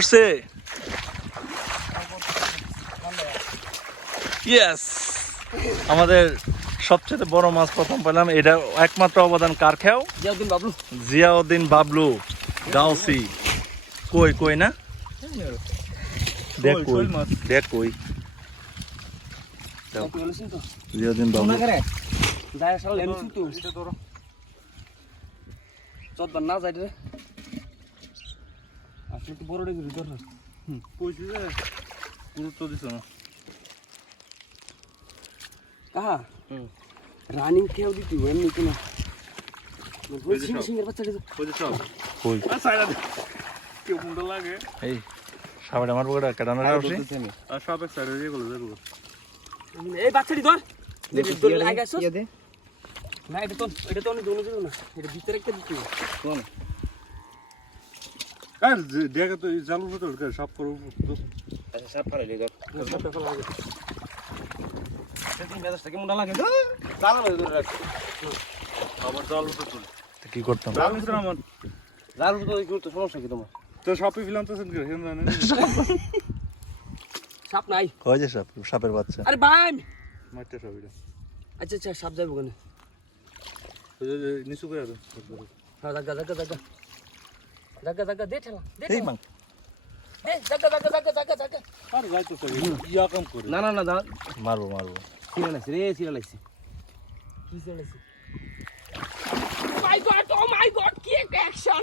উঠছে ইয়েস আমাদের সবচেয়ে বড় মাছ প্রথম পেলাম। এটা একমাত্র অবদান কার খেও? জিয়াউদ্দিন বাবলু। জিয়াউদ্দিন বাবলু। গাউসি। কই কই না? দেখ কই দেখ কই। জিয়াউদ্দিন বাবলু। না যায় রে আসলে তো বড় ডিগ্রি ধর কইছি যে গুরুত্ব দিছ না। কাহা? রানিং খেয়াও দিতি এমনি কোনো। ওই যে সিং সিং এর বাচ্চা দিতো কইছি সব কই? আর সাইডা দে। কেউ মুন্ডা লাগে। এই সাবাড়ে আমার পকেটে কেটানো রাখছি আর সব এক সাইডে দিয়ে গেল দেখো এই বাচ্চাটি ধর। তোর লাগে আসছ না এটা তো এটা তো অনেক দোনো দিও না। এটা ভিতরে একটা দিতে আর দেখা তো করব আচ্ছা ফারাইলে ভিতর চল তো কি করতাম? জাল ভিতর আমার। জাল তো কিন্তু সমস্যা কি তোমার? তো সবই ফিলাম তো সাপ নাই? কয় যে সাপ? সাপের বাচ্চা। আরে ভাই মারতে সব এটা। আচ্ছা আচ্ছা সাপ যাইব কেন? ওই যে নিচু করে হ্যাঁ জাগা জাগা दे ठेला दे ঠেলা। মাং দে জাগা জাগা জাগা জাগা জাগা। আর যাইতো সব ইয়া কাম করে। না না না দা মারবো মারবো। সিরিয়াল আছে রে সিরিয়াল আছে। কি আছে? মাই গড ও মাই গড কি একটা অ্যাকশন